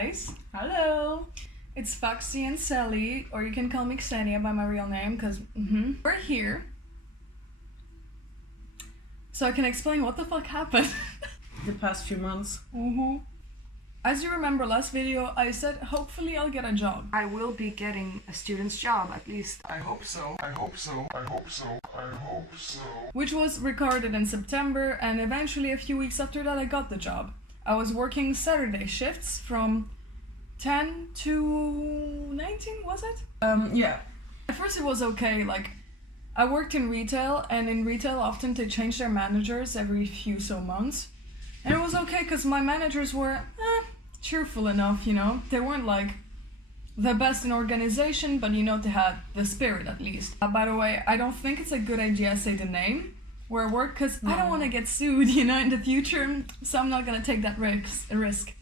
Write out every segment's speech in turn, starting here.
guys. Hello. It's Foxy and Seli, or you can call me Xenia by my real name, because we're here. So I can explain what the fuck happened. The past few months. As you remember last video, I said hopefully I'll get a job. I will be getting a student's job, at least. I hope so. I hope so. I hope so. I hope so. Which was recorded in September, and eventually a few weeks after that I got the job. I was working Saturday shifts from 10 to 19, was it? Yeah. At first it was okay, like I worked in retail, and in retail often they change their managers every few so months. And it was okay because my managers were cheerful enough, you know. They weren't like the best in organization, but you know, they had the spirit at least. By the way, I don't think it's a good idea to say the name where I work because I don't want to get sued, you know, in the future. So I'm not gonna take that risk.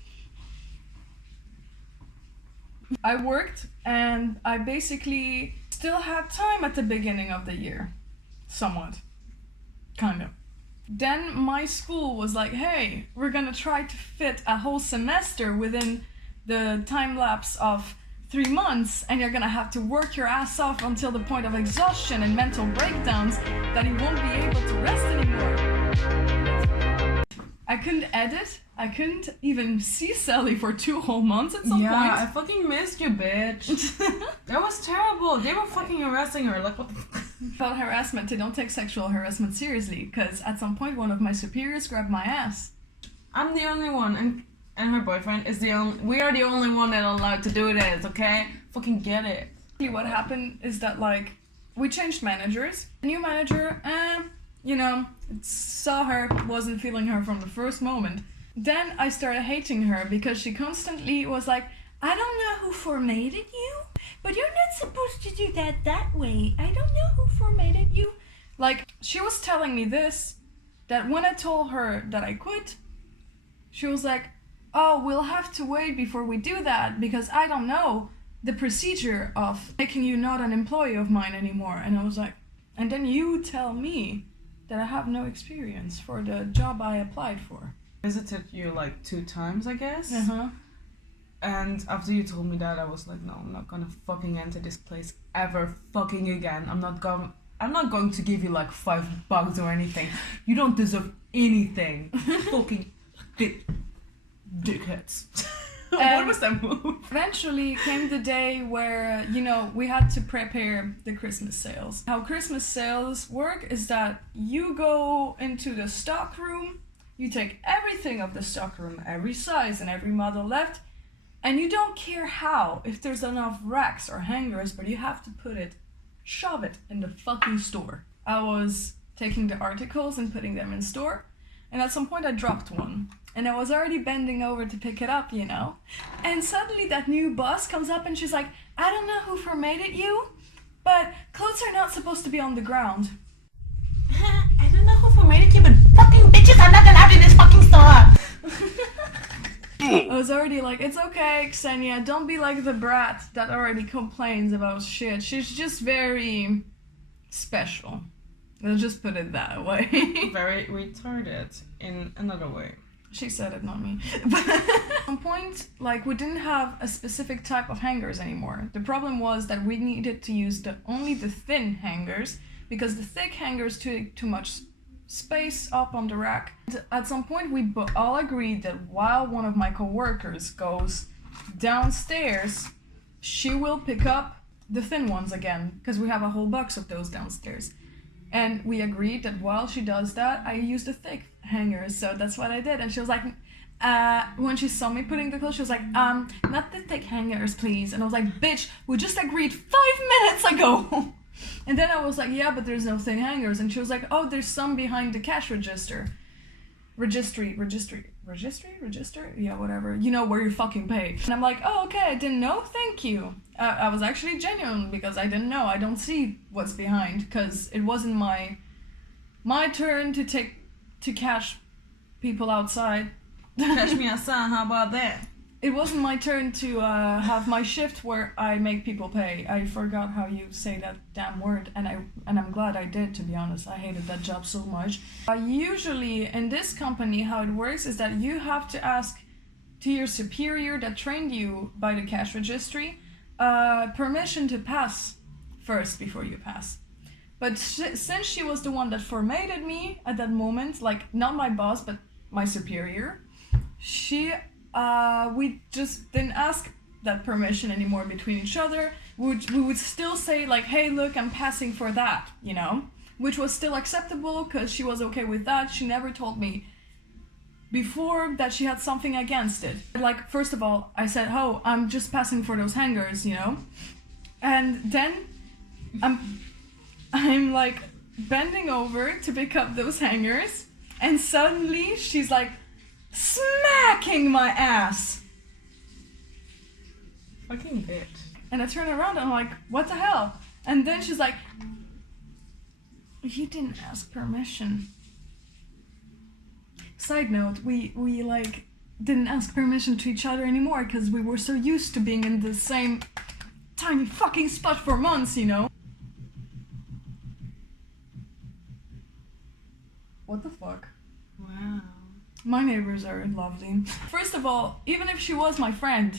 I worked and I basically still had time at the beginning of the year. Somewhat. Kind of. Then my school was like, hey, we're gonna try to fit a whole semester within the time lapse of 3 months, and you're gonna have to work your ass off until the point of exhaustion and mental breakdowns that you won't be able to rest anymore. I couldn't edit. I couldn't even see Seli for 2 whole months at some point. Yeah, I fucking missed you, bitch. That was terrible. They were fucking harassing her. Like, what the fuck? About harassment, they don't take sexual harassment seriously, because at some point one of my superiors grabbed my ass. I'm the only one, and her boyfriend is the only. We are the only one that are allowed to do this, okay? Fucking get it. What happened is that, like, we changed managers. The new manager, you know, saw her, wasn't feeling her from the first moment. Then I started hating her because she constantly was like, I don't know who formatted you, but you're not supposed to do that way. I don't know who formatted you. Like, she was telling me this, that when I told her that I quit, she was like, oh, we'll have to wait before we do that because I don't know the procedure of making you not an employee of mine anymore. And I was like, and then you tell me that I have no experience for the job I applied for. Visited you like 2 times, I guess. And after you told me that, I was like, no, I'm not gonna fucking enter this place ever fucking again. I'm not going to give you like $5 or anything. You don't deserve anything. Fucking dickheads. What was that move? Eventually came the day where, you know, we had to prepare the Christmas sales. How Christmas sales work is that you go into the stock room, you take everything of the stock room, every size and every model left, and you don't care how, if there's enough racks or hangers, but you have to shove it in the fucking store. I was taking the articles and putting them in store, and at some point I dropped one. And I was already bending over to pick it up, you know? And suddenly that new boss comes up and she's like, I don't know who formatted you, but clothes are not supposed to be on the ground. I don't know who formatted you, but fucking bitches are not allowed in this fucking store! I was already like, it's okay, Xenia, don't be like the brat that already complains about shit. She's just very special. Let's just put it that way. Very retarded in another way. She said it, not me. But at some point, like, we didn't have a specific type of hangers anymore. The problem was that we needed to use only the thin hangers because the thick hangers took too much space up on the rack. At some point, we all agreed that while one of my co-workers goes downstairs, she will pick up the thin ones again because we have a whole box of those downstairs. And we agreed that while she does that, I use the thick hangers, so that's what I did. And she was like, when she saw me putting the clothes, she was like, not the thick hangers, please. And I was like, bitch, we just agreed 5 minutes ago. And then I was like, yeah, but there's no thin hangers. And she was like, oh, there's some behind the cash register. Register? Yeah, whatever. You know, where you fucking pay. And I'm like, oh, okay, I didn't know, thank you. I was actually genuine because I didn't know. I don't see what's behind because it wasn't my turn to cash people outside. Cash me outside, how about that? It wasn't my turn to have my shift where I make people pay. I forgot how you say that damn word, and I'm glad I did, to be honest. I hated that job so much. Usually in this company, how it works is that you have to ask to your superior that trained you by the cash registry permission to pass first before you pass. But since she was the one that formatted me at that moment, like not my boss but my superior, we just didn't ask that permission anymore between each other. We would still say like, hey, look, I'm passing for that, you know, which was still acceptable because she was okay with that. She never told me before that she had something against it. Like, first of all, I said, oh, I'm just passing for those hangers, you know, and then I'm like bending over to pick up those hangers, and suddenly she's like smacking my ass. Fucking bitch. And I turn around and I'm like, what the hell? And then she's like, you didn't ask permission. Side note, we like didn't ask permission to each other anymore because we were so used to being in the same tiny fucking spot for months, you know? What the fuck? Wow. My neighbors are lovely. First of all, even if she was my friend,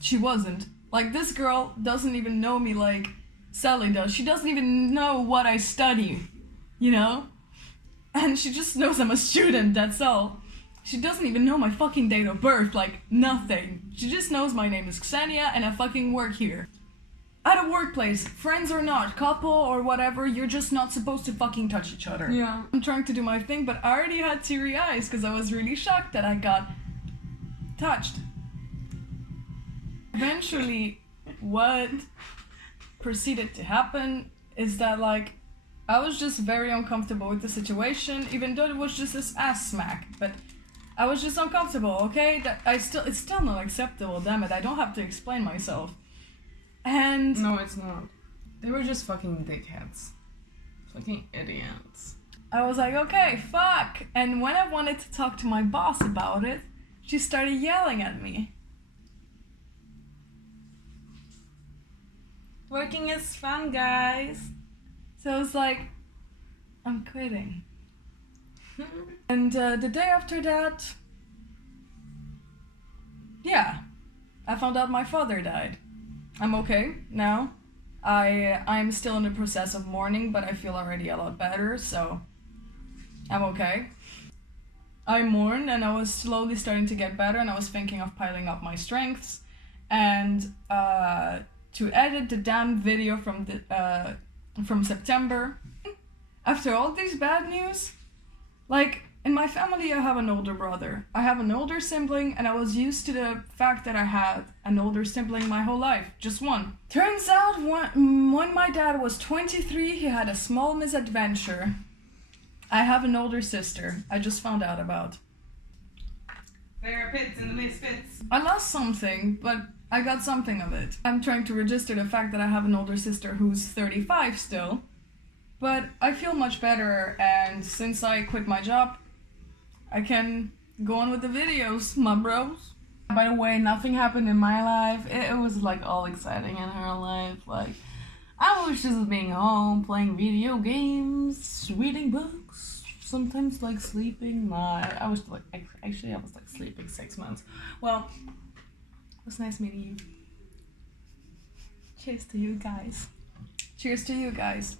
she wasn't. Like, this girl doesn't even know me like Seli does. She doesn't even know what I study, you know? And she just knows I'm a student, that's all. She doesn't even know my fucking date of birth, like, nothing. She just knows my name is Xenia and I fucking work here. At a workplace, friends or not, couple or whatever, you're just not supposed to fucking touch each other. Yeah. I'm trying to do my thing, but I already had teary eyes because I was really shocked that I got touched. Eventually, what proceeded to happen is that, like, I was just very uncomfortable with the situation, even though it was just this ass smack, but I was just uncomfortable, okay? It's still not acceptable, damn it, I don't have to explain myself. And no, it's not. They were just fucking dickheads. Fucking idiots. I was like, okay, fuck. And when I wanted to talk to my boss about it, she started yelling at me. Working is fun, guys. So I was like, I'm quitting. And the day after that, yeah, I found out my father died. I'm okay now. I'm still in the process of mourning, but I feel already a lot better, so I'm okay. I mourned and I was slowly starting to get better, and I was thinking of piling up my strengths and to edit the damn video from September. After all these bad news, like, in my family I have an older brother. I have an older sibling, and I was used to the fact that I had an older sibling my whole life, just one. Turns out when my dad was 23, he had a small misadventure. I have an older sister, I just found out about. There are pits in the misfits. I lost something, but I got something of it. I'm trying to register the fact that I have an older sister who's 35 still. But I feel much better, and since I quit my job, I can go on with the videos, my bros. By the way, nothing happened in my life. It was like all exciting in her life. Like, I was just being home, playing video games, reading books, sometimes like sleeping. I was like sleeping 6 months. Well, it was nice meeting you. Cheers to you guys. Cheers to you guys.